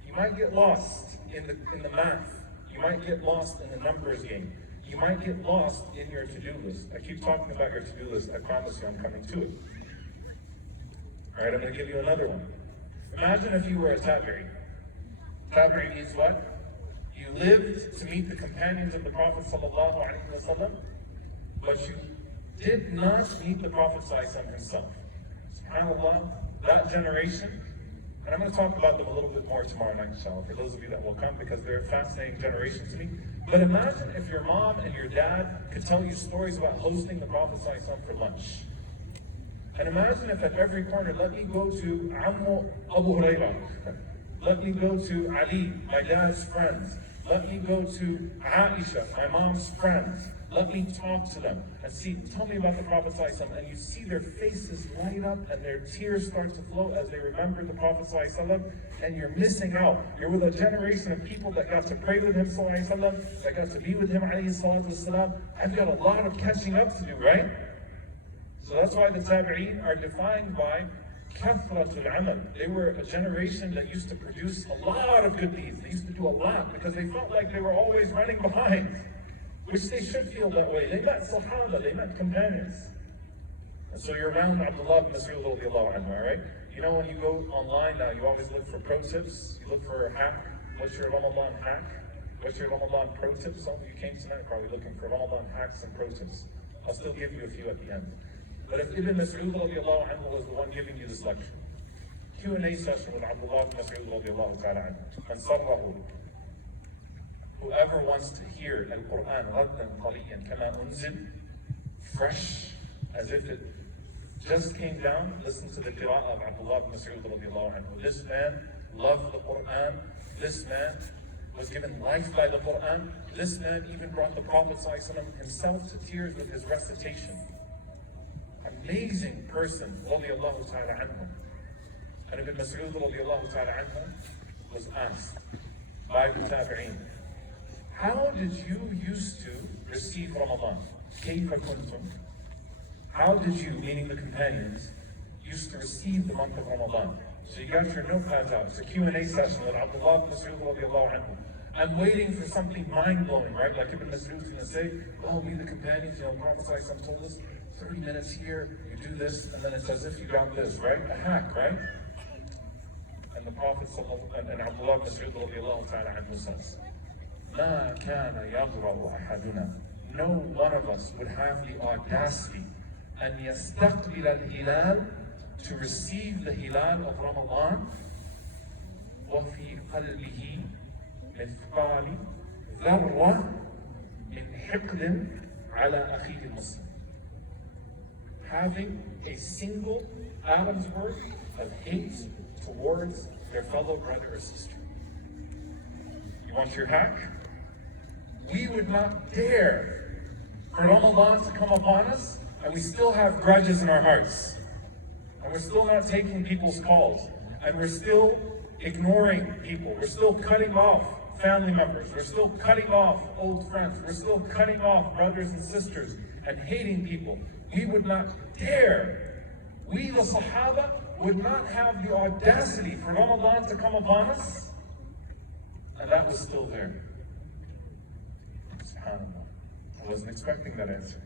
you might get lost in the math. You might get lost in the numbers game. You might get lost in your to-do list. I keep talking about your to-do list. I promise you I'm coming to it. All right, I'm going to give you another one. Imagine if you were a tabi'i. Tabi'i means what? You lived to meet the companions of the Prophet sallallahu alaihi wasallam, but you did not meet the Prophet himself. SubhanAllah, that generation, and I'm going to talk about them a little bit more tomorrow night, inshallah, for those of you that will come, because they're a fascinating generation to me. But imagine if your mom and your dad could tell you stories about hosting the Prophet for lunch. And imagine if at every corner, let me go to Ammu Abu Hurairah, let me go to Ali, my dad's friends, let me go to Aisha, my mom's friends. Let me talk to them and see, tell me about the Prophet ﷺ. And you see their faces light up and their tears start to flow as they remember the Prophet ﷺ. And you're missing out. You're with a generation of people that got to pray with him ﷺ, that got to be with him ﷺ. I've got a lot of catching up to do, right? So that's why the Tabi'een are defined by kathratul amal. They were a generation that used to produce a lot of good deeds. They used to do a lot because they felt like they were always running behind. Which they should feel that way. They met Sahaba, they met companions. And so you're around Abdullah ibn Mas'ud radiallahu anhu, all right? You know when you go online now, you always look for pro tips. You look for a hack. What's your Ramadan hack? What's your Ramadan pro tips? Some of you came tonight probably looking for Ramadan hacks and pro tips. I'll still give you a few at the end. But if Ibn Mas'ud radiallahu anhu was the one giving you this lecture, Q&A session with Abdullah ibn Mas'ud radiallahu ta'ala anhu, and sarrahu, whoever wants to hear Al-Quran raddan taliyan kama unzil, fresh, as if it just came down, listen to the qira'ah of Abdullah ibn Mas'ud radiallahu anhu. This man loved the Quran. This man was given life by the Quran. This man even brought the Prophet ﷺ himself to tears with his recitation. Amazing person, radiallahu ta'ala anhu. And Ibn Mas'ud radiallahu ta'ala anhu was asked by the Tabi'een, how did you used to receive Ramadan? كيف كنتم? How did you, meaning the companions, used to receive the month of Ramadan? So you got your notepads out. It's a Q&A session with Abdullah ibn Mas'ud radiallahu anhu. I'm waiting for something mind-blowing, right? Like Ibn Mas'ud's going to say, oh, we the companions, you know, Prophet ﷺ told us 30 minutes here, you do this, and then it's as if you got this, right? A hack, right? And the Prophet and Abdullah ibn Mas'ud radiallahu ta'ala anhu says, ما كان يغرأ أحدنا. No one of us would have the audacity أن يستقبل الهلال, to receive the hilal of Ramadan, وفي قلبه مثقال ذرة من حقد على أخيه المسلم. Having a single atom's worth of hate towards their fellow brother or sister. You want your hack? We would not dare for Ramadan to come upon us and we still have grudges in our hearts. And we're still not taking people's calls. And we're still ignoring people. We're still cutting off family members. We're still cutting off old friends. We're still cutting off brothers and sisters and hating people. We would not dare. We, the Sahaba, would not have the audacity for Ramadan to come upon us. And that was still there. SubhanAllah. I wasn't expecting that answer.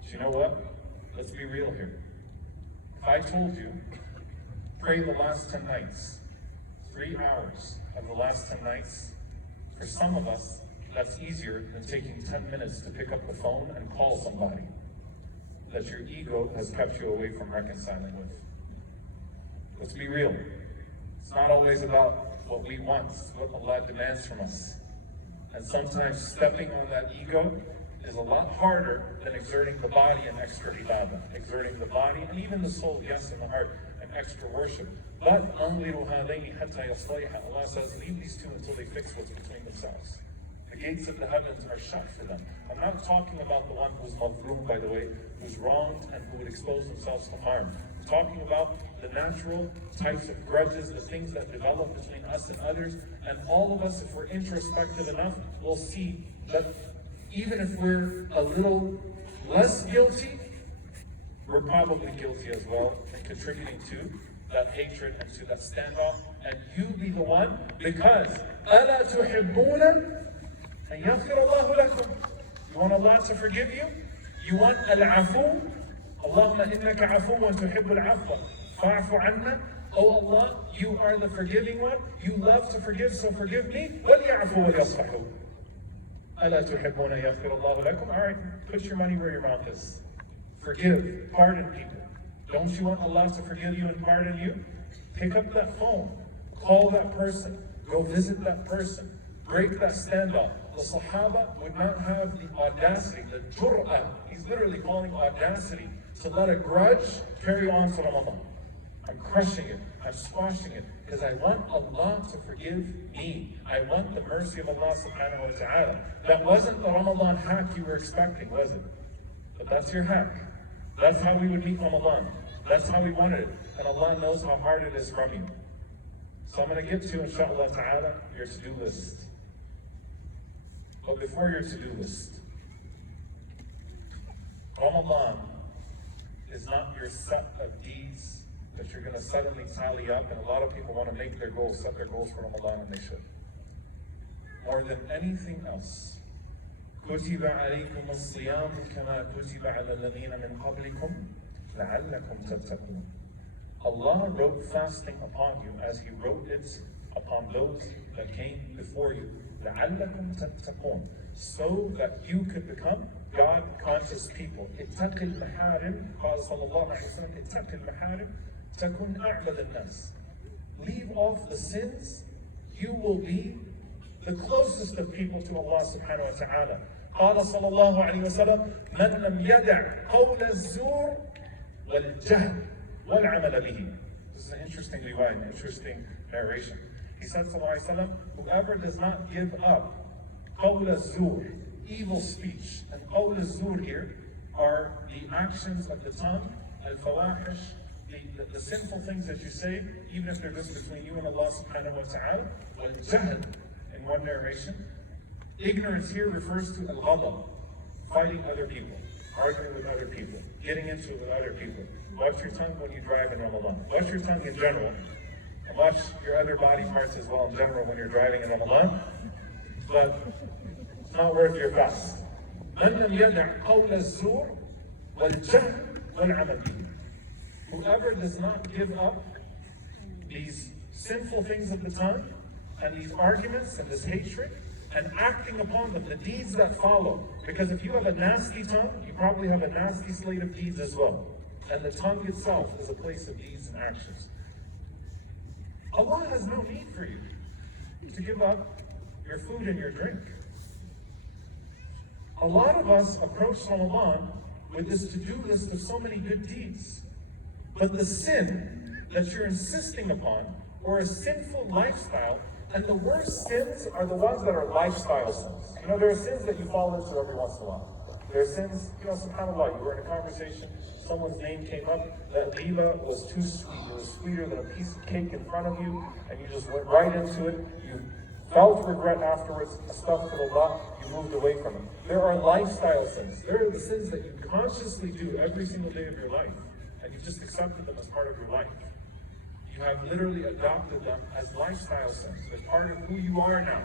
But you know what? Let's be real here. If I told you, pray the last 10 nights, 3 hours of the last 10 nights, for some of us, that's easier than taking 10 minutes to pick up the phone and call somebody that your ego has kept you away from reconciling with. Let's be real. It's not always about what we want, it's what Allah demands from us. And sometimes stepping on that ego is a lot harder than exerting the body and extra ibadah, exerting the body and even the soul, yes, and the heart, and extra worship. But Allah says, leave these two until they fix what's between themselves. The gates of the heavens are shut for them. I'm not talking about the one who's mazloom, by the way, who's wronged and who would expose themselves to harm. I'm talking about the natural types of grudges, the things that develop between us and others. And all of us, if we're introspective enough, will see that even if we're a little less guilty, we're probably guilty as well in contributing to that hatred and to that standoff. And you be the one, because أَلَا تُحِبُّونَ أَن يَغْفِرَ اللَّهُ لَكُمْ. You want Allah to forgive you? You want al-afu? Allahumma innaka afuwan tuhibbul afwa fa'fu anna. Oh Allah, you are the forgiving one. You love to forgive, so forgive me. وَلْيَعْفُوا وَلْيَصْفَحُوا. أَلَا تُحِبُّونَ أَن يَغْفِرَ اللَّهُ لَكُمْ. All right, put your money where your mouth is. Forgive, pardon people. Don't you want Allah to forgive you and pardon you? Pick up that phone, call that person, go visit that person, break that standoff. The Sahaba would not have the audacity, the jur'ah, he's literally calling audacity, to let a grudge carry on to Ramadan. I'm crushing it, I'm squashing it, because I want Allah to forgive me. I want the mercy of Allah subhanahu wa ta'ala. That wasn't the Ramadan hack you were expecting, was it? But that's your hack. That's how we would meet Ramadan. That's how we wanted it. And Allah knows how hard it is from you. So I'm going to get to, inshallah ta'ala, your to-do list. But before your to-do list, Ramadan is not your set of deeds that you're going to suddenly tally up. And a lot of people want to make their goals, set their goals for Ramadan, and they should. More than anything else, كتب عليكم الصيام كما كتب على الذين من قبلكم لعلكم تتقون. Allah wrote fasting upon you as He wrote it upon those that came before you. لعلكم تتقون. So that you could become God-conscious people. اتق المحارم. قال صلى الله عليه وسلم اتق المحارم تكن أعبد الناس. Leave off the sins, you will be the closest of people to Allah subhanahu wa ta'ala. قال صلى الله عليه وسلم من لم يدع قول الزور والجهل والعمل به. This is an interesting riwayah, an interesting narration. He said صلى الله عليه وسلم, whoever does not give up قول الزور, evil speech, and قول الزور here are the actions of the tongue, al-fawahish, the sinful things that you say, even if they're just between you and Allah subhanahu wa ta'ala, wal-jahl. In one narration, ignorance here refers to al-ghadab, fighting other people, arguing with other people, getting into it with other people. Watch your tongue when you drive in Ramadan. Watch your tongue in general, and watch your other body parts as well in general when you're driving in Ramadan. But it's not worth your fast. مَنْ لَمْ يَدَعْ قَوْلَ الزُّورِ وَالْجَهْلِ وَالْعَمَلِ بِهِ. Whoever does not give up these sinful things of the tongue, and these arguments and this hatred, and acting upon them, the deeds that follow. Because if you have a nasty tongue, you probably have a nasty slate of deeds as well. And the tongue itself is a place of deeds and actions. Allah has no need for you to give up your food and your drink. A lot of us approach Ramadan with this to-do list of so many good deeds. But the sin that you're insisting upon, or a sinful lifestyle, and the worst sins are the ones that are lifestyle sins. You know, there are sins that you fall into every once in a while. There are sins, you know, subhanAllah, you were in a conversation, someone's name came up, that ghiba was too sweet. It was sweeter than a piece of cake in front of you, and you just went right into it. You felt regret afterwards, astaghfirullah, you moved away from it. There are lifestyle sins. There are the sins that you consciously do every single day of your life, and you've just accepted them as part of your life. You have literally adopted them as lifestyle sins, as part of who you are now.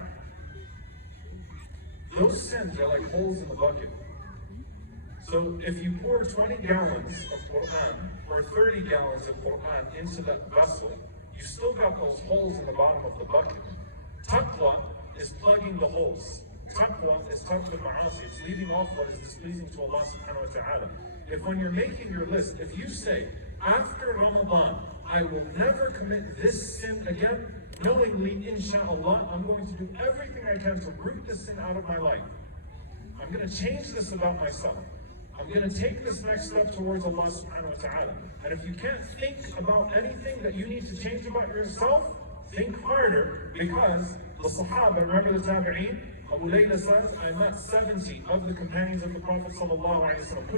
Those sins are like holes in the bucket. So if you pour 20 gallons of Quran or 30 gallons of Quran into that vessel, you still got those holes in the bottom of the bucket. Taqwa is plugging the holes. Taqwa is tarkul ma'asi. It's leaving off what is displeasing to Allah subhanahu wa ta'ala. If when you're making your list, if you say, after Ramadan, I will never commit this sin again, knowingly, insha'Allah, I'm going to do everything I can to root this sin out of my life. I'm going to change this about myself. I'm going to take this next step towards Allah subhanahu wa ta'ala. And if you can't think about anything that you need to change about yourself, think harder, because the Sahaba, remember the Tabi'een? Abu Layla says, I met 70 of the companions of the Prophet sallallahu alaihi wasallam,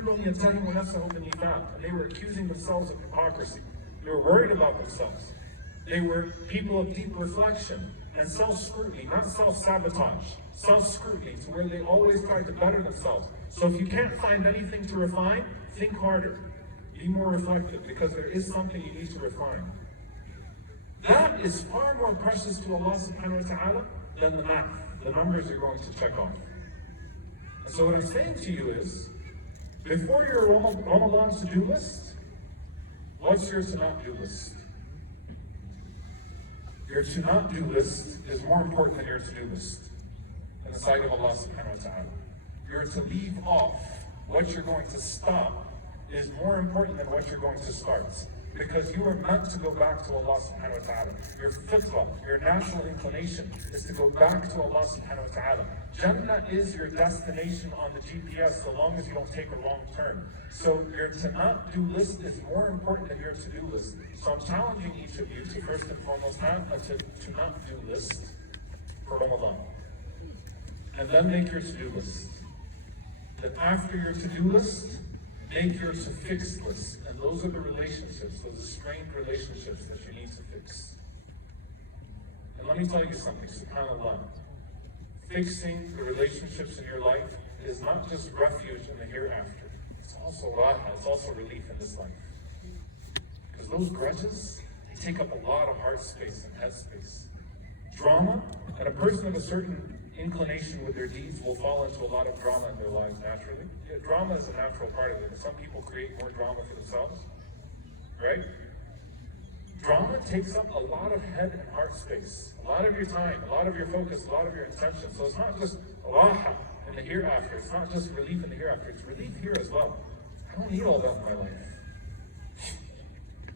and they were accusing themselves of hypocrisy. They were worried about themselves. They were people of deep reflection and self-scrutiny, not self-sabotage. Self-scrutiny, to where they always tried to better themselves. So if you can't find anything to refine, think harder. Be more reflective, because there is something you need to refine. That is far more precious to Allah subhanahu wa ta'ala than the math, the numbers you're going to check off. And so what I'm saying to you is, before your Ramadan to-do list, what's your to-not-do list? Your to-not-do list is more important than your to-do list in the sight of Allah subhanahu wa ta'ala. Your to leave off, what you're going to stop, is more important than what you're going to start. Because you are meant to go back to Allah subhanahu wa ta'ala. Your fitrah, your natural inclination, is to go back to Allah subhanahu wa ta'ala. Jannah is your destination on the GPS, so long as you don't take a wrong turn. So your to-not-do list is more important than your to-do list. So I'm challenging each of you to first and foremost have a to-not-do list for Ramadan. And then make your to-do list. Then after your to-do list, make your to-fix list. And those are the relationships, those strained relationships that you need to fix. And let me tell you something, subhanAllah. Fixing the relationships in your life is not just refuge in the hereafter. It's also raha, it's also relief in this life. Because those grudges, they take up a lot of heart space and head space. Drama, and a person of a certain inclination with their deeds will fall into a lot of drama in their lives naturally. Yeah, drama is a natural part of it. Some people create more drama for themselves, right? Drama takes up a lot of head and heart space, a lot of your time, a lot of your focus, a lot of your attention. So it's not just raha in the hereafter. It's not just relief in the hereafter. It's relief here as well. I don't need all that in my life.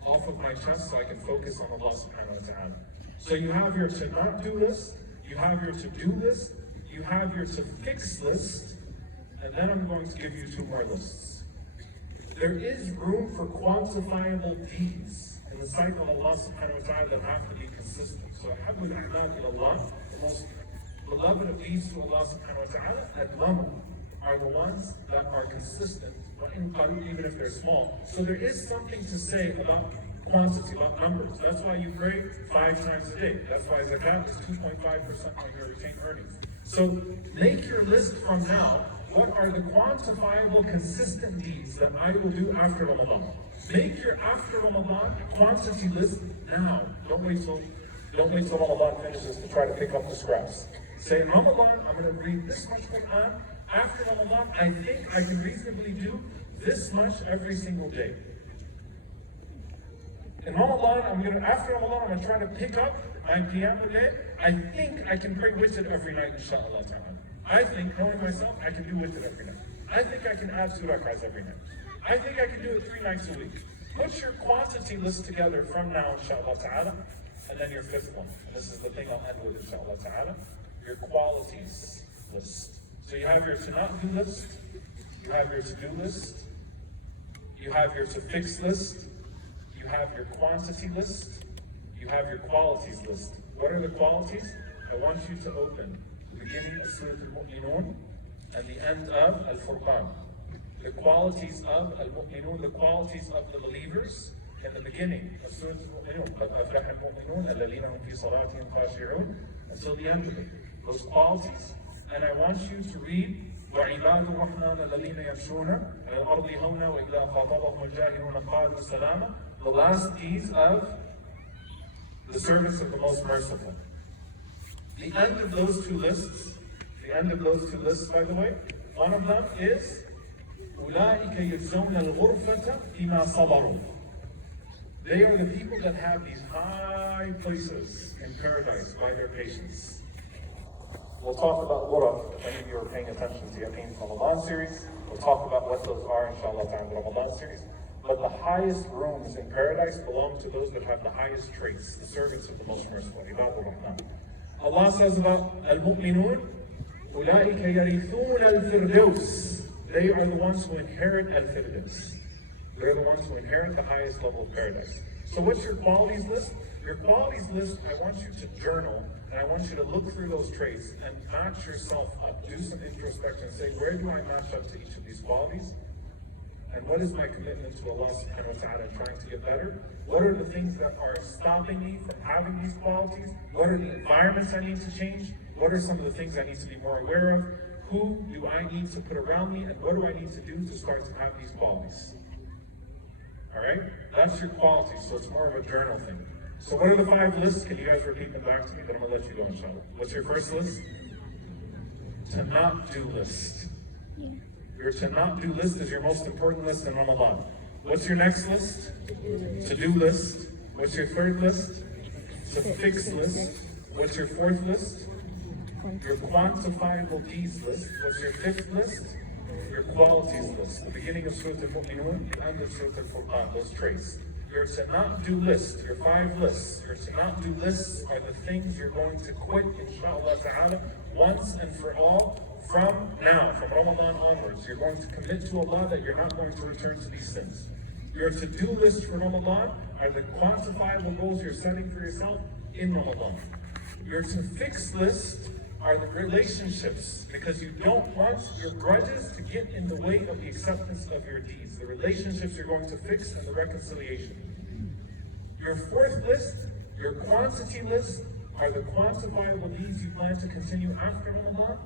Off of my chest so I can focus on Allah subhanahu wa ta'ala. So you have your to not do list, you have your to do list, you have your to fix list, and then I'm going to give you two more lists. There is room for quantifiable deeds in the sight of Allah subhanahu wa ta'ala that have to be consistent. So Ahabul A'mal ila Allah, the most beloved of deeds to Allah subhanahu wa ta'ala, adlamu, are the ones that are consistent, even if they're small. So there is something to say about quantity, about numbers. That's why you pray 5 times a day. That's why zakat is 2.5% on your retained earnings. So make your list from now. What are the quantifiable, consistent deeds that I will do after Ramadan? Make your after Ramadan quantity list now. Don't wait till Ramadan finishes to try to pick up the scraps. Say, in Ramadan, I'm going to read this much Quran. After Ramadan, I think I can reasonably do this much every single day. In Ramadan, after Ramadan, I'm going to try to pick up my Qiyamul Layl. I think I can pray witr every night, inshallah ta'ala. I think, knowing myself, I can do witr every night. I think I can add 2 rak'ahs every night. I think I can do it 3 nights a week. Put your quantity list together from now, inshallah ta'ala, and then your 5th one. And this is the thing I'll end with, inshallah ta'ala. Your qualities list. So you have your to not do list, you have your to do list, you have your to fix list, you have your quantity list, you have your qualities list. What are the qualities? I want you to open the beginning of Surah Al-Mu'minun and the end of Al-Furqan. The qualities of Al-Mu'minun, the qualities of the believers in the beginning of Surah Al-Mu'minun, until the end of it. Those qualities. And I want you to read وَعِبَادُ الرَّحْمَنَ الَّذِينَ يَمْشُونَ عَلَى الْأَرْضِ هَوْنًا وَإِذَا خَاطَبَهُمُ الْجَاهِلُونَ قَالُوا سَلَامًا. The last deeds of the servants of the Most Merciful. The end of those two lists, by the way, one of them is أُولَٰئِكَ يَجْزَوْنَ الْغُرْفَةَ بِمَا صَبَرُوا. They are the people that have these high places in paradise by their patience. We'll talk about ghuraf, if any of you are paying attention to Yaqeen's Ramadan series. We'll talk about what those are, inshallah, in the Ramadan series. But the highest rooms in paradise belong to those that have the highest traits, the servants of the Most Merciful, Ibadur Rahman. Allah says about al-mu'minun, أُولَٰئِكَ يَرِثُونَ الْفِرْدَوْسِ. They are the ones who inherit al-firdaus. They're the ones who inherit the highest level of paradise. So what's your qualities list? Your qualities list, I want you to journal, and I want you to look through those traits and match yourself up. Do some introspection and say, where do I match up to each of these qualities? And what is my commitment to Allah subhanahu wa ta'ala in trying to get better? What are the things that are stopping me from having these qualities? What are the environments I need to change? What are some of the things I need to be more aware of? Who do I need to put around me? And what do I need to do to start to have these qualities? All right? That's your qualities, so it's more of a journal thing. So what are the 5 lists? Can you guys repeat them back to me? Then I'm going to let you go, inshallah. What's your first list? To not do list. Your to not do list is your most important list in Ramadan. What's your next list? To do list. What's your third list? To fix list. What's your fourth list? Your quantifiable deeds list. What's your 5th list? Your qualities list. The beginning of Surah Al-Mu'minun, the end of Surah Al-Furqan, those traits. Your to not do list, your 5 lists. Your to not do lists are the things you're going to quit, inshallah ta'ala, once and for all. From now, from Ramadan onwards, you're going to commit to Allah that you're not going to return to these sins. Your to-do list for Ramadan are the quantifiable goals you're setting for yourself in Ramadan. Your to-fix list are the relationships, because you don't want your grudges to get in the way of the acceptance of your deeds. The relationships you're going to fix and the reconciliation. Your 4th list, your quantity list, are the quantifiable deeds you plan to continue after Ramadan.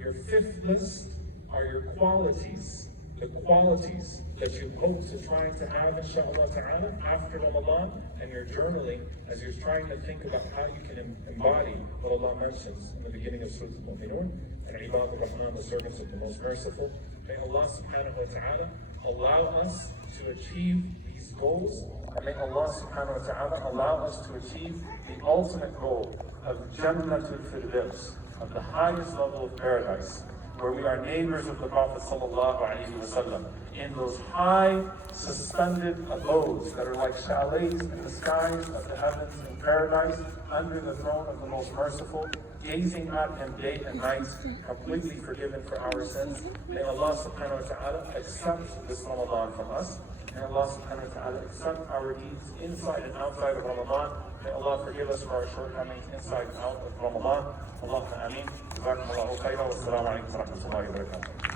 Your 5th list are your qualities, the qualities that you hope to try to have, inshallah ta'ala, after Ramadan, and you're journaling as you're trying to think about how you can embody what Allah mentions in the beginning of Surah Al-Mu'minun, and Ibadur Rahman, the servants of the Most Merciful. May Allah subhanahu wa ta'ala allow us to achieve these goals, and may Allah subhanahu wa ta'ala allow us to achieve the ultimate goal of Jannatul Firdaus, of the highest level of paradise, where we are neighbors of the Prophet sallallahu alaihi wasallam, in those high suspended abodes that are like chalets in the skies of the heavens in paradise, under the throne of the Most Merciful, gazing at Him day and night, completely forgiven for our sins. May Allah subhanahu wa ta'ala accept this Ramadan from us. May Allah subhanahu wa ta'ala accept our deeds inside and outside of Ramadan. May Allah forgive us for our shortcomings inside and out of Ramadan. Allahumma ameen. Jazakumullahu khairan. Wassalamu alaikum wa rahmatullahi wa barakatuh.